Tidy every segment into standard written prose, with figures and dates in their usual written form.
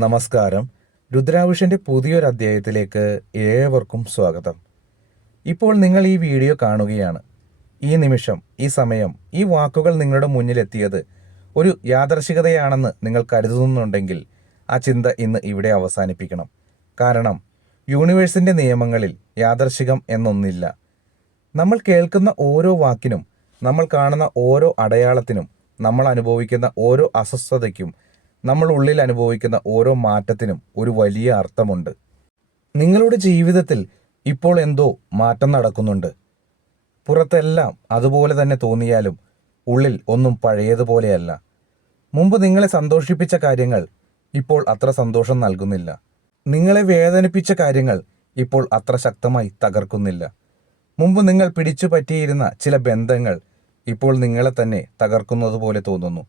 നമസ്കാരം. രുദ്രാവിഷന്റെ പുതിയൊരു അധ്യായത്തിലേക്ക് ഏവർക്കും സ്വാഗതം. ഇപ്പോൾ നിങ്ങൾ ഈ വീഡിയോ കാണുകയാണ്. ഈ നിമിഷം, ഈ സമയം, ഈ വാക്കുകൾ നിങ്ങളുടെ മുന്നിലെത്തിയത് ഒരു യാദർശികതയാണെന്ന് നിങ്ങൾ കരുതുന്നുണ്ടെങ്കിൽ ആ ചിന്ത ഇന്ന് ഇവിടെ അവസാനിപ്പിക്കണം. കാരണം യൂണിവേഴ്സിന്റെ നിയമങ്ങളിൽ യാദർശികം എന്നൊന്നില്ല. നമ്മൾ കേൾക്കുന്ന ഓരോ വാക്കിനും, നമ്മൾ കാണുന്ന ഓരോ അടയാളത്തിനും, നമ്മൾ അനുഭവിക്കുന്ന ഓരോ അസ്വസ്ഥതയ്ക്കും, നമ്മൾ ഉള്ളിൽ അനുഭവിക്കുന്ന ഓരോ മാറ്റത്തിനും ഒരു വലിയ അർത്ഥമുണ്ട്. നിങ്ങളുടെ ജീവിതത്തിൽ ഇപ്പോൾ എന്തോ മാറ്റം നടക്കുന്നുണ്ട്. പുറത്തെല്ലാം അതുപോലെ തന്നെ തോന്നിയാലും ഉള്ളിൽ ഒന്നും പഴയതുപോലെയല്ല. മുമ്പ് നിങ്ങളെ സന്തോഷിപ്പിച്ച കാര്യങ്ങൾ ഇപ്പോൾ അത്ര സന്തോഷം നൽകുന്നില്ല. നിങ്ങളെ വേദനിപ്പിച്ച കാര്യങ്ങൾ ഇപ്പോൾ അത്ര ശക്തമായി തകർക്കുന്നില്ല. മുമ്പ് നിങ്ങൾ പിടിച്ചു പറ്റിയിരുന്ന ചില ബന്ധങ്ങൾ ഇപ്പോൾ നിങ്ങളെ തന്നെ തകർക്കുന്നത് പോലെ തോന്നുന്നു.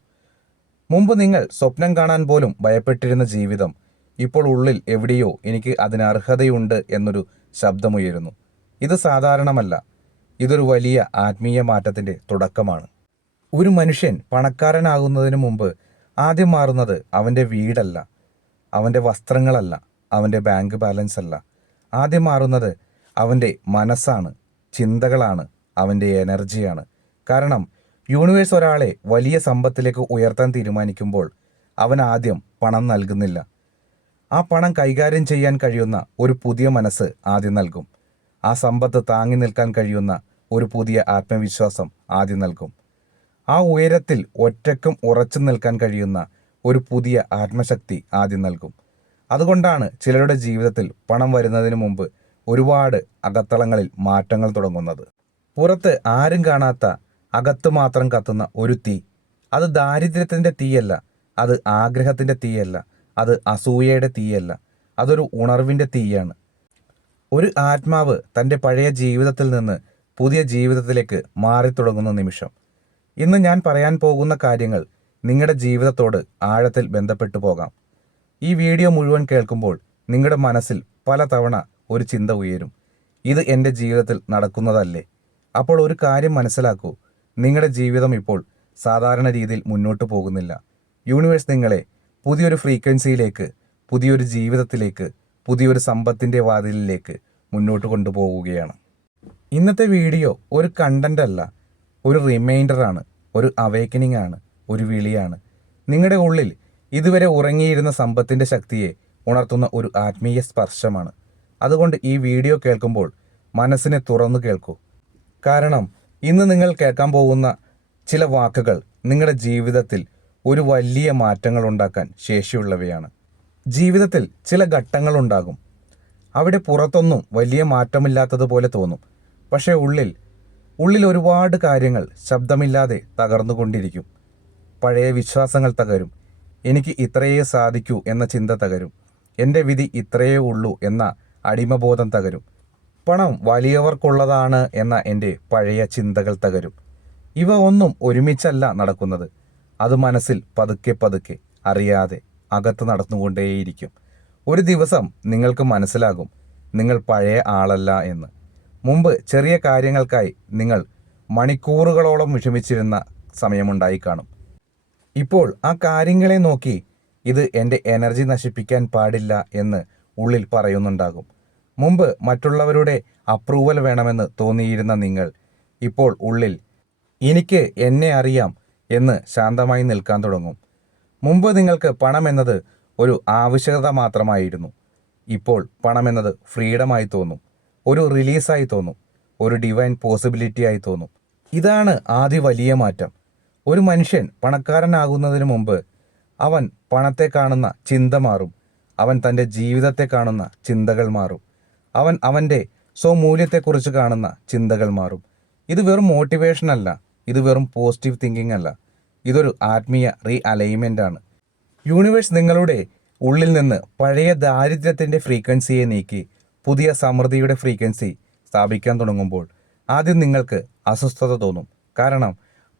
മുമ്പ് നിങ്ങൾ സ്വപ്നം കാണാൻ പോലും ഭയപ്പെട്ടിരുന്ന ജീവിതം ഇപ്പോൾ ഉള്ളിൽ എവിടെയോ എനിക്ക് അതിന് അർഹതയുണ്ട് എന്നൊരു ശബ്ദമുയരുന്നു. ഇത് സാധാരണമല്ല. ഇതൊരു വലിയ ആത്മീയ മാറ്റത്തിന്റെ തുടക്കമാണ്. ഒരു മനുഷ്യൻ പണക്കാരനാകുന്നതിന് മുമ്പ് ആദ്യം മാറുന്നത് അവന്റെ വീടല്ല, അവന്റെ വസ്ത്രങ്ങളല്ല, അവന്റെ ബാങ്ക് ബാലൻസ് അല്ല. ആദ്യം മാറുന്നത് അവന്റെ മനസ്സാണ്, ചിന്തകളാണ്, അവന്റെ എനർജിയാണ്. കാരണം യൂണിവേഴ്സ് ഒരാളെ വലിയ സമ്പത്തിലേക്ക് ഉയർത്താൻ തീരുമാനിക്കുമ്പോൾ അവൻ ആദ്യം പണം നൽകുന്നില്ല. ആ പണം കൈകാര്യം ചെയ്യാൻ കഴിയുന്ന ഒരു പുതിയ മനസ്സ് ആദ്യം നൽകും. ആ സമ്പത്ത് താങ്ങി നിൽക്കാൻ കഴിയുന്ന ഒരു പുതിയ ആത്മവിശ്വാസം ആദ്യം നൽകും. ആ ഉയരത്തിൽ ഒറ്റയ്ക്കും ഉറച്ചു നിൽക്കാൻ കഴിയുന്ന ഒരു പുതിയ ആത്മശക്തി ആദ്യം നൽകും. അതുകൊണ്ടാണ് ചിലരുടെ ജീവിതത്തിൽ പണം വരുന്നതിന് മുമ്പ് ഒരുപാട് അകത്തളങ്ങളിൽ മാറ്റങ്ങൾ തുടങ്ങുന്നത്. പുറത്ത് ആരും കാണാത്ത, അകത്ത് മാത്രം കത്തുന്ന ഒരു തീ. അത് ദാരിദ്ര്യത്തിന്റെ തീയല്ല, അത് ആഗ്രഹത്തിന്റെ തീയല്ല, അത് അസൂയയുടെ തീയല്ല, അതൊരു ഉണർവിന്റെ തീയാണ്. ഒരു ആത്മാവ് തൻ്റെ പഴയ ജീവിതത്തിൽ നിന്ന് പുതിയ ജീവിതത്തിലേക്ക് മാറി തുടങ്ങുന്ന നിമിഷം. ഇന്ന് ഞാൻ പറയാൻ പോകുന്ന കാര്യങ്ങൾ നിങ്ങളുടെ ജീവിതത്തോട് ആഴത്തിൽ ബന്ധപ്പെട്ടു പോകാം. ഈ വീഡിയോ മുഴുവൻ കേൾക്കുമ്പോൾ നിങ്ങളുടെ മനസ്സിൽ പലതവണ ഒരു ചിന്ത ഉയരും, ഇത് എൻ്റെ ജീവിതത്തിൽ നടക്കുന്നതല്ലേ? അപ്പോൾ ഒരു കാര്യം മനസ്സിലാക്കൂ, നിങ്ങളുടെ ജീവിതം ഇപ്പോൾ സാധാരണ രീതിയിൽ മുന്നോട്ട് പോകുന്നില്ല. യൂണിവേഴ്സ് നിങ്ങളെ പുതിയൊരു ഫ്രീക്വൻസിയിലേക്ക്, പുതിയൊരു ജീവിതത്തിലേക്ക്, പുതിയൊരു സമ്പത്തിൻ്റെ വാതിലിലേക്ക് മുന്നോട്ട് കൊണ്ടുപോവുകയാണ്. ഇന്നത്തെ വീഡിയോ ഒരു കണ്ടന്റ് അല്ല, ഒരു റിമൈൻഡറാണ്, ഒരു അവേക്കനിങ് ആണ്, ഒരു വിളിയാണ്. നിങ്ങളുടെ ഉള്ളിൽ ഇതുവരെ ഉറങ്ങിയിരുന്ന സമ്പത്തിൻ്റെ ശക്തിയെ ഉണർത്തുന്ന ഒരു ആത്മീയ സ്പർശമാണ്. അതുകൊണ്ട് ഈ വീഡിയോ കേൾക്കുമ്പോൾ മനസ്സിനെ തുറന്നു കേൾക്കൂ. കാരണം ഇന്ന് നിങ്ങൾ കേൾക്കാൻ പോകുന്ന ചില വാക്കുകൾ നിങ്ങളുടെ ജീവിതത്തിൽ ഒരു വലിയ മാറ്റങ്ങൾ ഉണ്ടാക്കാൻ ശേഷിയുള്ളവയാണ്. ജീവിതത്തിൽ ചില ഘട്ടങ്ങളുണ്ടാകും. അവിടെ പുറത്തൊന്നും വലിയ മാറ്റമില്ലാത്തതുപോലെ തോന്നും. പക്ഷേ ഉള്ളിൽ ഒരുപാട് കാര്യങ്ങൾ ശബ്ദമില്ലാതെ തകർന്നുകൊണ്ടിരിക്കും. പഴയ വിശ്വാസങ്ങൾ തകരും. എനിക്ക് ഇത്രയേ സാധിക്കൂ എന്ന ചിന്ത തകരും. എൻ്റെ വിധി ഇത്രയേ ഉള്ളൂ എന്ന അടിമബോധം തകരും. പണം വലിയവർക്കുള്ളതാണ് എന്ന എൻ്റെ പഴയ ചിന്തകൾ തകരും. ഇവ ഒന്നും ഒരുമിച്ചല്ല നടക്കുന്നത്. അത് മനസ്സിൽ പതുക്കെ പതുക്കെ അറിയാതെ അകത്ത് നടന്നുകൊണ്ടേയിരിക്കും. ഒരു ദിവസം നിങ്ങൾക്ക് മനസ്സിലാകും, നിങ്ങൾ പഴയ ആളല്ല എന്ന്. മുമ്പ് ചെറിയ കാര്യങ്ങൾക്കായി നിങ്ങൾ മണിക്കൂറുകളോളം വിഷമിച്ചിരുന്ന സമയമുണ്ടായി കാണും. ഇപ്പോൾ ആ കാര്യങ്ങളെ നോക്കി ഇത് എൻ്റെ എനർജി നശിപ്പിക്കാൻ പാടില്ല എന്ന് ഉള്ളിൽ പറയുന്നുണ്ടാകും. മുമ്പ് മറ്റുള്ളവരുടെ അപ്രൂവൽ വേണമെന്ന് തോന്നിയിരുന്ന നിങ്ങൾ ഇപ്പോൾ ഉള്ളിൽ എനിക്ക് എന്നെ അറിയാം എന്ന് ശാന്തമായി നിൽക്കാൻ തുടങ്ങും. മുമ്പ് നിങ്ങൾക്ക് പണം എന്നത് ഒരു ആവശ്യകത മാത്രമായിരുന്നു. ഇപ്പോൾ പണം എന്നത് ഫ്രീഡമായി തോന്നും, ഒരു റിലീസായി തോന്നും, ഒരു ഡിവൈൻ പോസിബിലിറ്റി ആയി തോന്നും. ഇതാണ് ആദ്യ വലിയ മാറ്റം. ഒരു മനുഷ്യൻ പണക്കാരനാകുന്നതിന് മുമ്പ് അവൻ പണത്തെ കാണുന്ന ചിന്ത മാറും. അവൻ തൻ്റെ ജീവിതത്തെ കാണുന്ന ചിന്തകൾ മാറും. അവൻ അവൻ്റെ സ്വമൂല്യത്തെക്കുറിച്ച് കാണുന്ന ചിന്തകൾ മാറും. ഇത് വെറും മോട്ടിവേഷൻ അല്ല, ഇത് വെറും പോസിറ്റീവ് തിങ്കിങ് അല്ല, ഇതൊരു ആത്മീയ റീ അലൈൻമെൻ്റ് ആണ്. യൂണിവേഴ്സ് നിങ്ങളുടെ ഉള്ളിൽ നിന്ന് പഴയ ദാരിദ്ര്യത്തിൻ്റെ ഫ്രീക്വൻസിയെ നീക്കി പുതിയ സമൃദ്ധിയുടെ ഫ്രീക്വൻസി സ്ഥാപിക്കാൻ തുടങ്ങുമ്പോൾ ആദ്യം നിങ്ങൾക്ക് അസ്വസ്ഥത തോന്നും. കാരണം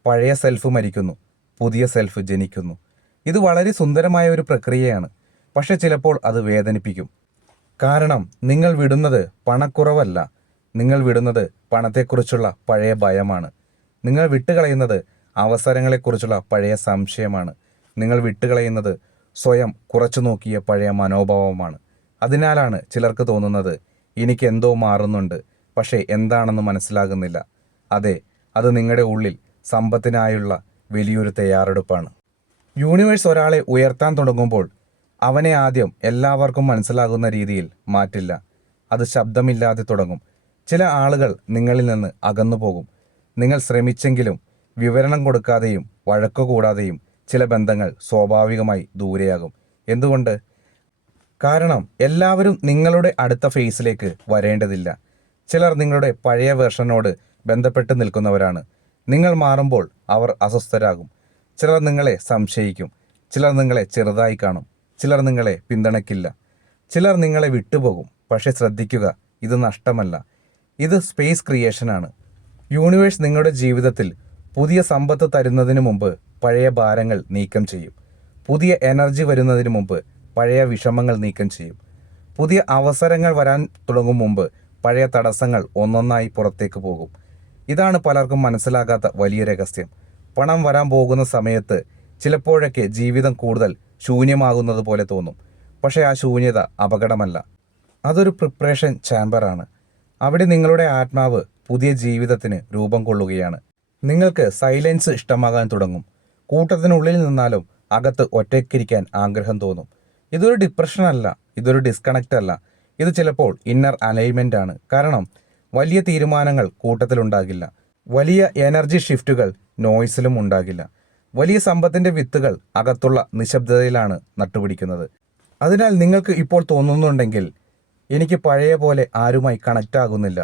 പഴയ സെൽഫ് മരിക്കുന്നു, പുതിയ സെൽഫ് ജനിക്കുന്നു. ഇത് വളരെ സുന്ദരമായ ഒരു പ്രക്രിയയാണ്. പക്ഷെ ചിലപ്പോൾ അത് വേദനിപ്പിക്കും. കാരണം നിങ്ങൾ വിടുന്നത് പണക്കുറവല്ല, നിങ്ങൾ വിടുന്നത് പണത്തെക്കുറിച്ചുള്ള പഴയ ഭയമാണ്. നിങ്ങൾ വിട്ടുകളയുന്നത് അവസരങ്ങളെക്കുറിച്ചുള്ള പഴയ സംശയമാണ്. നിങ്ങൾ വിട്ടുകളയുന്നത് സ്വയം കുറച്ചു നോക്കിയ പഴയ മനോഭാവമാണ്. അതിനാലാണ് ചിലർക്ക് തോന്നുന്നത് എനിക്ക് എന്തോ മാറുന്നുണ്ട്, പക്ഷേ എന്താണെന്ന് മനസ്സിലാകുന്നില്ല. അതെ, അത് നിങ്ങളുടെ ഉള്ളിൽ സമ്പത്തിനായുള്ള വലിയൊരു തയ്യാറെടുപ്പാണ്. യൂണിവേഴ്സ് ഒരാളെ ഉയർത്താൻ തുടങ്ങുമ്പോൾ അവനെ ആദ്യം എല്ലാവർക്കും മനസ്സിലാകുന്ന രീതിയിൽ മാറ്റില്ല. അത് ശബ്ദമില്ലാതെ തുടങ്ങും. ചില ആളുകൾ നിങ്ങളിൽ നിന്ന് അകന്നു പോകും. നിങ്ങൾ ശ്രമിച്ചെങ്കിലും വിവരണം കൊടുക്കാതെയും വഴക്കു കൂടാതെയും ചില ബന്ധങ്ങൾ സ്വാഭാവികമായി ദൂരെയാകും. എന്തുകൊണ്ട്? കാരണം എല്ലാവരും നിങ്ങളുടെ അടുത്ത ഫേസിലേക്ക് വരേണ്ടതില്ല. ചിലർ നിങ്ങളുടെ പഴയ വേർഷനോട് ബന്ധപ്പെട്ട് നിൽക്കുന്നവരാണ്. നിങ്ങൾ മാറുമ്പോൾ അവർ അസ്വസ്ഥരാകും. ചിലർ നിങ്ങളെ സംശയിക്കും. ചിലർ നിങ്ങളെ ചെറുതായി കാണും. ചിലർ നിങ്ങളെ പിന്തുണയ്ക്കില്ല. ചിലർ നിങ്ങളെ വിട്ടുപോകും. പക്ഷെ ശ്രദ്ധിക്കുക, ഇത് നഷ്ടമല്ല, ഇത് സ്പേസ് ക്രിയേഷനാണ്. യൂണിവേഴ്സ് നിങ്ങളുടെ ജീവിതത്തിൽ പുതിയ സമ്പത്ത് തരുന്നതിന് മുമ്പ് പഴയ ഭാരങ്ങൾ നീക്കം ചെയ്യും. പുതിയ എനർജി വരുന്നതിന് മുമ്പ് പഴയ വിഷമങ്ങൾ നീക്കം ചെയ്യും. പുതിയ അവസരങ്ങൾ വരാൻ തുടങ്ങും മുമ്പ് പഴയ തടസ്സങ്ങൾ ഒന്നൊന്നായി പുറത്തേക്ക് പോകും. ഇതാണ് പലർക്കും മനസ്സിലാകാത്ത വലിയ രഹസ്യം. പണം വരാൻ പോകുന്ന സമയത്ത് ചിലപ്പോഴൊക്കെ ജീവിതം കൂടുതൽ ശൂന്യമാകുന്നത് പോലെ തോന്നും. പക്ഷേ ആ ശൂന്യത അപകടമല്ല, അതൊരു പ്രിപ്പറേഷൻ ചാമ്പറാണ്. അവിടെ നിങ്ങളുടെ ആത്മാവ് പുതിയ ജീവിതത്തിന് രൂപം കൊള്ളുകയാണ്. നിങ്ങൾക്ക് സൈലൻസ് ഇഷ്ടമാകാൻ തുടങ്ങും. കൂട്ടത്തിനുള്ളിൽ നിന്നാലും അകത്ത് ഒറ്റയ്ക്കിരിക്കാൻ ആഗ്രഹം തോന്നും. ഇതൊരു ഡിപ്രഷൻ അല്ല, ഇതൊരു ഡിസ്കണക്റ്റ് അല്ല, ഇത് ചിലപ്പോൾ ഇന്നർ അലൈൻമെൻ്റ് ആണ്. കാരണം വലിയ തീരുമാനങ്ങൾ കൂട്ടത്തിലുണ്ടാകില്ല. വലിയ എനർജി ഷിഫ്റ്റുകൾ നോയ്സിലും ഉണ്ടാകില്ല. വലിയ സമ്പത്തിൻ്റെ വിത്തുകൾ അകത്തുള്ള നിശബ്ദതയിലാണ് നട്ടുപിടിക്കുന്നത്. അതിനാൽ നിങ്ങൾക്ക് ഇപ്പോൾ തോന്നുന്നുണ്ടെങ്കിൽ എനിക്ക് പഴയ പോലെ ആരുമായി കണക്റ്റ് ആകുന്നില്ല,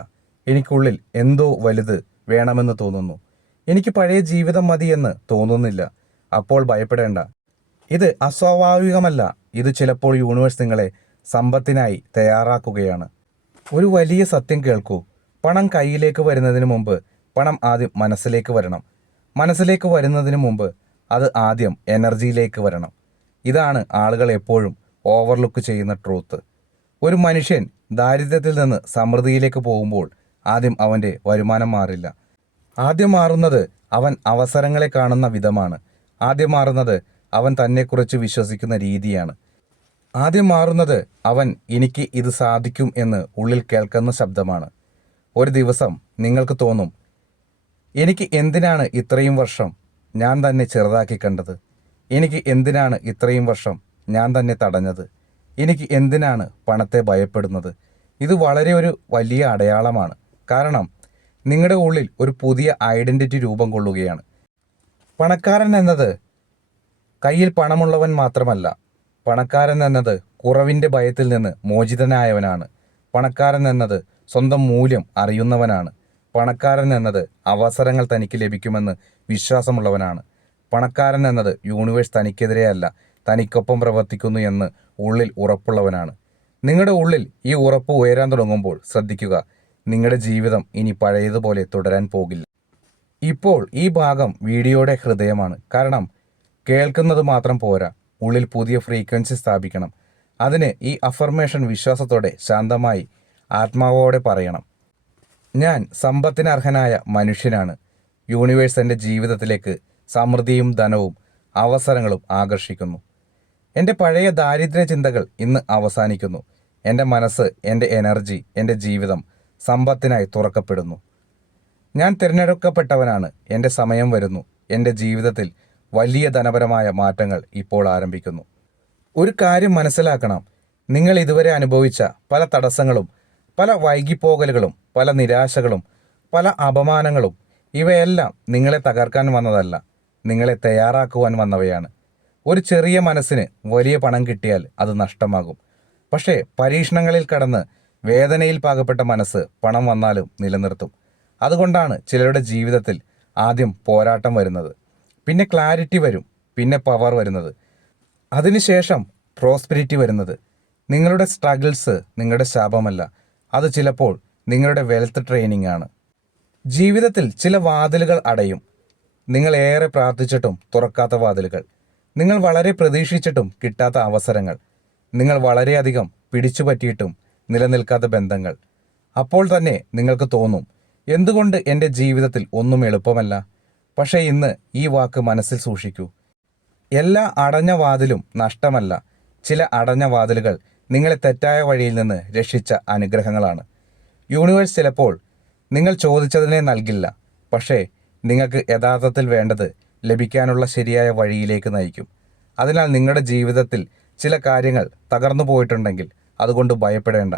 എനിക്കുള്ളിൽ എന്തോ വലുത് വേണമെന്ന് തോന്നുന്നു, എനിക്ക് പഴയ ജീവിതം മതിയെന്ന് തോന്നുന്നില്ല, അപ്പോൾ ഭയപ്പെടേണ്ട. ഇത് അസ്വാഭാവികമല്ല. ഇത് ചിലപ്പോൾ യൂണിവേഴ്സ് നിങ്ങളെ സമ്പത്തിനായി തയ്യാറാക്കുകയാണ്. ഒരു വലിയ സത്യം കേൾക്കൂ. പണം കയ്യിലേക്ക് വരുന്നതിന് മുമ്പ് പണം ആദ്യം മനസ്സിലേക്ക് വരണം. മനസ്സിലേക്ക് വരുന്നതിന് മുമ്പ് അത് ആദ്യം എനർജിയിലേക്ക് വരണം. ഇതാണ് ആളുകൾ എപ്പോഴും ഓവർലുക്ക് ചെയ്യുന്ന ട്രൂത്ത്. ഒരു മനുഷ്യൻ ദാരിദ്ര്യത്തിൽ നിന്ന് സമൃദ്ധിയിലേക്ക് പോകുമ്പോൾ ആദ്യം അവൻ്റെ വരുമാനം മാറില്ല. ആദ്യം മാറുന്നത് അവൻ അവസരങ്ങളെ കാണുന്ന വിധമാണ്. ആദ്യം മാറുന്നത് അവൻ തന്നെക്കുറിച്ച് വിശ്വസിക്കുന്ന രീതിയാണ്. ആദ്യം മാറുന്നത് അവൻ എനിക്ക് ഇത് സാധിക്കും എന്ന് ഉള്ളിൽ കേൾക്കുന്ന ശബ്ദമാണ്. ഒരു ദിവസം നിങ്ങൾക്ക് തോന്നും, എനിക്ക് എന്തിനാണ് ഇത്രയും വർഷം ഞാൻ തന്നെ ചെറുതാക്കി കണ്ടത്? എനിക്ക് എന്തിനാണ് ഇത്രയും വർഷം ഞാൻ തന്നെ തടഞ്ഞത്? എനിക്ക് എന്തിനാണ് പണത്തെ ഭയപ്പെടുന്നത്? ഇത് വളരെ ഒരു വലിയ അടയാളമാണ്. കാരണം നിങ്ങളുടെ ഉള്ളിൽ ഒരു പുതിയ ഐഡൻറ്റിറ്റി രൂപം കൊള്ളുകയാണ്. പണക്കാരൻ എന്നത് കയ്യിൽ പണമുള്ളവൻ മാത്രമല്ല. പണക്കാരൻ എന്നത് കുറവിൻ്റെ ഭയത്തിൽ നിന്ന് മോചിതനായവനാണ്. പണക്കാരൻ എന്നത് സ്വന്തം മൂല്യം അറിയുന്നവനാണ്. പണക്കാരൻ എന്നത് അവസരങ്ങൾ തനിക്ക് ലഭിക്കുമെന്ന് വിശ്വാസമുള്ളവനാണ്. പണക്കാരൻ എന്നത് യൂണിവേഴ്സ് തനിക്കെതിരെയല്ല, തനിക്കൊപ്പം പ്രവർത്തിക്കുന്നു എന്ന് ഉള്ളിൽ ഉറപ്പുള്ളവനാണ്. നിങ്ങളുടെ ഉള്ളിൽ ഈ ഉറപ്പ് ഉയരാൻ തുടങ്ങുമ്പോൾ ശ്രദ്ധിക്കുക, നിങ്ങളുടെ ജീവിതം ഇനി പഴയതുപോലെ തുടരാൻ പോകില്ല. ഇപ്പോൾ ഈ ഭാഗം വീഡിയോയുടെ ഹൃദയമാണ്. കാരണം കേൾക്കുന്നത് മാത്രം പോരാ, ഉള്ളിൽ പുതിയ ഫ്രീക്വൻസി സ്ഥാപിക്കണം. അതിന് ഈ അഫർമേഷൻ വിശ്വാസത്തോടെ ശാന്തമായി ആത്മാവോടെ പറയണം. ഞാൻ സമ്പത്തിന് അർഹനായ മനുഷ്യനാണ്. യൂണിവേഴ്സ് എൻ്റെ ജീവിതത്തിലേക്ക് സമൃദ്ധിയും ധനവും അവസരങ്ങളും ആകർഷിക്കുന്നു. എൻ്റെ പഴയ ദാരിദ്ര്യ ചിന്തകൾ ഇന്ന് അവസാനിക്കുന്നു. എൻ്റെ മനസ്സ്, എൻ്റെ എനർജി, എൻ്റെ ജീവിതം സമ്പത്തിനായി തുറക്കപ്പെടുന്നു. ഞാൻ തിരഞ്ഞെടുക്കപ്പെട്ടവനാണ്. എൻ്റെ സമയം വരുന്നു. എൻ്റെ ജീവിതത്തിൽ വലിയ ധനപരമായ മാറ്റങ്ങൾ ഇപ്പോൾ ആരംഭിക്കുന്നു. ഒരു കാര്യം മനസ്സിലാക്കണം, നിങ്ങൾ ഇതുവരെ അനുഭവിച്ച പല തടസ്സങ്ങളും, പല വൈകിപ്പോകലുകളും, പല നിരാശകളും, പല അപമാനങ്ങളും, ഇവയെല്ലാം നിങ്ങളെ തകർക്കാൻ വന്നതല്ല, നിങ്ങളെ തയ്യാറാക്കുവാൻ വന്നവയാണ്. ഒരു ചെറിയ മനസ്സിന് വലിയ പണം കിട്ടിയാൽ അത് നഷ്ടമാകും. പക്ഷേ പരീക്ഷണങ്ങളിൽ കടന്ന് വേദനയിൽ പാകപ്പെട്ട മനസ്സ് പണം വന്നാലും നിലനിർത്തും. അതുകൊണ്ടാണ് ചിലരുടെ ജീവിതത്തിൽ ആദ്യം പോരാട്ടം വരുന്നത്, പിന്നെ ക്ലാരിറ്റി വരും, പിന്നെ പവർ വരുന്നത്, അതിനുശേഷം പ്രോസ്പെരിറ്റി വരുന്നത്. നിങ്ങളുടെ സ്ട്രഗിൾസ് നിങ്ങളുടെ ശാപമല്ല, അത് ചിലപ്പോൾ നിങ്ങളുടെ വെൽത്ത് ട്രെയിനിങ് ആണ്. ജീവിതത്തിൽ ചില വാതിലുകൾ അടയും. നിങ്ങൾ ഏറെ പ്രാർത്ഥിച്ചിട്ടും തുറക്കാത്ത വാതിലുകൾ. നിങ്ങൾ വളരെ പ്രതീക്ഷിച്ചിട്ടും കിട്ടാത്ത അവസരങ്ങൾ. നിങ്ങൾ വളരെയധികം പിടിച്ചു പറ്റിയിട്ടും നിലനിൽക്കാത്ത ബന്ധങ്ങൾ. അപ്പോൾ തന്നെ നിങ്ങൾക്ക് തോന്നും, എന്തുകൊണ്ട് എൻ്റെ ജീവിതത്തിൽ ഒന്നും എളുപ്പമല്ല? പക്ഷേ ഇന്ന് ഈ വാക്ക് മനസ്സിൽ സൂക്ഷിക്കൂ. എല്ലാ അടഞ്ഞ വാതിലും നഷ്ടമല്ല. ചില അടഞ്ഞ വാതിലുകൾ നിങ്ങളെ തെറ്റായ വഴിയിൽ നിന്ന് രക്ഷിച്ച അനുഗ്രഹങ്ങളാണ്. യൂണിവേഴ്സ് ചിലപ്പോൾ നിങ്ങൾ ചോദിച്ചതിനെ നൽകില്ല, പക്ഷേ നിങ്ങൾക്ക് യഥാർത്ഥത്തിൽ വേണ്ടത് ലഭിക്കാനുള്ള ശരിയായ വഴിയിലേക്ക് നയിക്കും. അതിനാൽ നിങ്ങളുടെ ജീവിതത്തിൽ ചില കാര്യങ്ങൾ തകർന്നു പോയിട്ടുണ്ടെങ്കിൽ അതുകൊണ്ട് ഭയപ്പെടേണ്ട.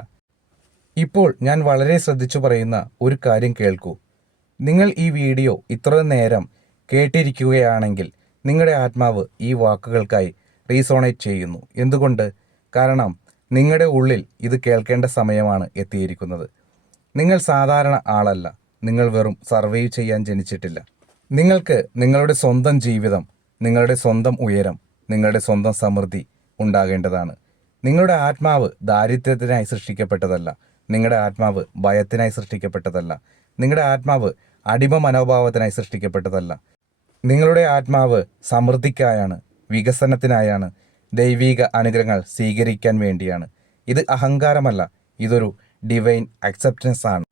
ഇപ്പോൾ ഞാൻ വളരെ ശ്രദ്ധിച്ചു പറയുന്ന ഒരു കാര്യം കേൾക്കൂ. നിങ്ങൾ ഈ വീഡിയോ ഇത്ര നേരം കേട്ടിരിക്കുകയാണെങ്കിൽ നിങ്ങളുടെ ആത്മാവ് ഈ വാക്കുകൾക്കായി റീസോണേറ്റ് ചെയ്യുന്നു. എന്തുകൊണ്ട്? കാരണം നിങ്ങളുടെ ഉള്ളിൽ ഇത് കേൾക്കേണ്ട സമയമാണ് എത്തിയിരിക്കുന്നത്. നിങ്ങൾ സാധാരണ ആളല്ല. നിങ്ങൾ വെറും സർവൈവ് ചെയ്യാൻ ജനിച്ചിട്ടില്ല. നിങ്ങൾക്ക് നിങ്ങളുടെ സ്വന്തം ജീവിതം, നിങ്ങളുടെ സ്വന്തം ഉയരം, നിങ്ങളുടെ സ്വന്തം സമൃദ്ധി ഉണ്ടാകേണ്ടതാണ്. നിങ്ങളുടെ ആത്മാവ് ദാരിദ്ര്യത്തിനായി സൃഷ്ടിക്കപ്പെട്ടതല്ല. നിങ്ങളുടെ ആത്മാവ് ഭയത്തിനായി സൃഷ്ടിക്കപ്പെട്ടതല്ല. നിങ്ങളുടെ ആത്മാവ് അടിമ മനോഭാവത്തിനായി സൃഷ്ടിക്കപ്പെട്ടതല്ല. നിങ്ങളുടെ ആത്മാവ് സമൃദ്ധിക്കായാണ്, വികസനത്തിനായാണ്, ദൈവിക അനുഗ്രഹങ്ങൾ സ്വീകരിക്കാൻ വേണ്ടിയാണ്. ഇത് അഹങ്കാരമല്ല, ഇതൊരു ഡിവൈൻ അക്സെപ്റ്റൻസ് ആണ്.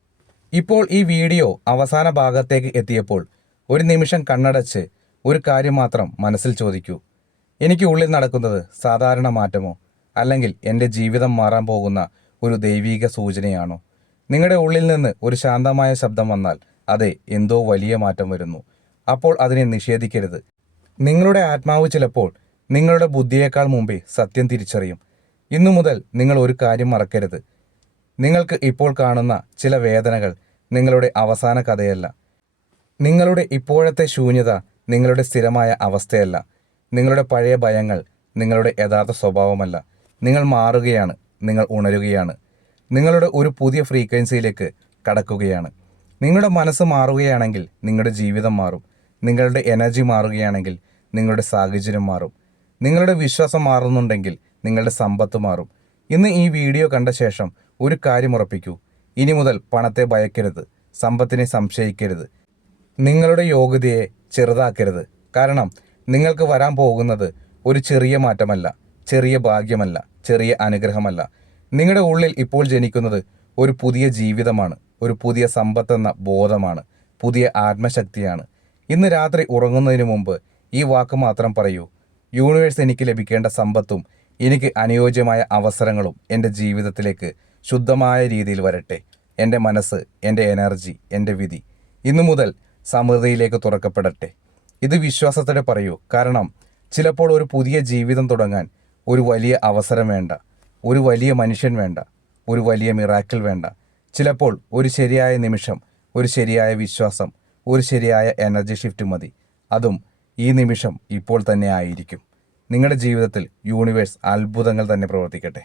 ഇപ്പോൾ ഈ വീഡിയോ അവസാന ഭാഗത്തേക്ക് എത്തിയപ്പോൾ ഒരു നിമിഷം കണ്ണടച്ച് ഒരു കാര്യം മാത്രം മനസ്സിൽ ചോദിക്കൂ. എനിക്ക് ഉള്ളിൽ നടക്കുന്നത് സാധാരണ മാറ്റമോ, അല്ലെങ്കിൽ എൻ്റെ ജീവിതം മാറാൻ പോകുന്ന ഒരു ദൈവിക സൂചനയാണോ? നിങ്ങളുടെ ഉള്ളിൽ നിന്ന് ഒരു ശാന്തമായ ശബ്ദം വന്നാൽ അതെ, എന്തോ വലിയ മാറ്റം വരുന്നു. അപ്പോൾ അതിനെ നിഷേധിക്കരുത്. നിങ്ങളുടെ ആത്മാവ് ചിലപ്പോൾ നിങ്ങളുടെ ബുദ്ധിയേക്കാൾ മുമ്പേ സത്യം തിരിച്ചറിയും. ഇന്നു മുതൽ നിങ്ങൾ ഒരു കാര്യം മറക്കരുത്. നിങ്ങൾക്ക് ഇപ്പോൾ കാണുന്ന ചില വേദനകൾ നിങ്ങളുടെ അവസാന കഥയല്ല. നിങ്ങളുടെ ഇപ്പോഴത്തെ ശൂന്യത നിങ്ങളുടെ സ്ഥിരമായ അവസ്ഥയല്ല. നിങ്ങളുടെ പഴയ ഭയങ്ങൾ നിങ്ങളുടെ യഥാർത്ഥ സ്വഭാവമല്ല. നിങ്ങൾ മാറുകയാണ്, നിങ്ങൾ ഉണരുകയാണ്, നിങ്ങളുടെ ഒരു പുതിയ ഫ്രീക്വൻസിയിലേക്ക് കടക്കുകയാണ്. നിങ്ങളുടെ മനസ്സ് മാറുകയാണെങ്കിൽ നിങ്ങളുടെ ജീവിതം മാറും. നിങ്ങളുടെ എനർജി മാറുകയാണെങ്കിൽ നിങ്ങളുടെ സാഹചര്യം മാറും. നിങ്ങളുടെ വിശ്വാസം മാറുന്നുണ്ടെങ്കിൽ നിങ്ങളുടെ സമ്പത്ത് മാറും. ഇന്ന് ഈ വീഡിയോ കണ്ട ശേഷം ഒരു കാര്യം ഉറപ്പിക്കൂ. ഇനി മുതൽ പണത്തെ ഭയക്കരുത്, സമ്പത്തിനെ സംശയിക്കരുത്, നിങ്ങളുടെ യോഗ്യതയെ ചെറുതാക്കരുത്. കാരണം നിങ്ങൾക്ക് വരാൻ പോകുന്നത് ഒരു ചെറിയ മാറ്റമല്ല, ചെറിയ ഭാഗ്യമല്ല, ചെറിയ അനുഗ്രഹമല്ല. നിങ്ങളുടെ ഉള്ളിൽ ഇപ്പോൾ ജനിക്കുന്നത് ഒരു പുതിയ ജീവിതമാണ്, ഒരു പുതിയ സമ്പത്തെന്ന ബോധമാണ്, പുതിയ ആത്മശക്തിയാണ്. ഇന്ന് രാത്രി ഉറങ്ങുന്നതിന് മുമ്പ് ഈ വാക്ക് മാത്രം പറയൂ: യൂണിവേഴ്സ് എനിക്ക് ലഭിക്കേണ്ട സമ്പത്തും എനിക്ക് അനുയോജ്യമായ അവസരങ്ങളും എൻ്റെ ജീവിതത്തിലേക്ക് ശുദ്ധമായ രീതിയിൽ വരട്ടെ. എൻ്റെ മനസ്സ്, എൻ്റെ എനർജി, എൻ്റെ വിധി ഇന്നു മുതൽ സമൃദ്ധിയിലേക്ക് തുറക്കപ്പെടട്ടെ. ഇത് വിശ്വാസത്തോടെ പറയൂ. കാരണം ചിലപ്പോൾ ഒരു പുതിയ ജീവിതം തുടങ്ങാൻ ഒരു വലിയ അവസരം വേണ്ട, ഒരു വലിയ മനുഷ്യൻ വേണ്ട, ഒരു വലിയ മിറാക്കിൾ വേണ്ട. ചിലപ്പോൾ ഒരു ശരിയായ നിമിഷം, ഒരു ശരിയായ വിശ്വാസം, ഒരു ശരിയായ എനർജി ഷിഫ്റ്റ് മതി. അതും ഈ നിമിഷം ഇപ്പോൾ തന്നെ ആയിരിക്കും. നിങ്ങളുടെ ജീവിതത്തിൽ യൂണിവേഴ്സ് അത്ഭുതങ്ങൾ തന്നെ പ്രവർത്തിക്കട്ടെ.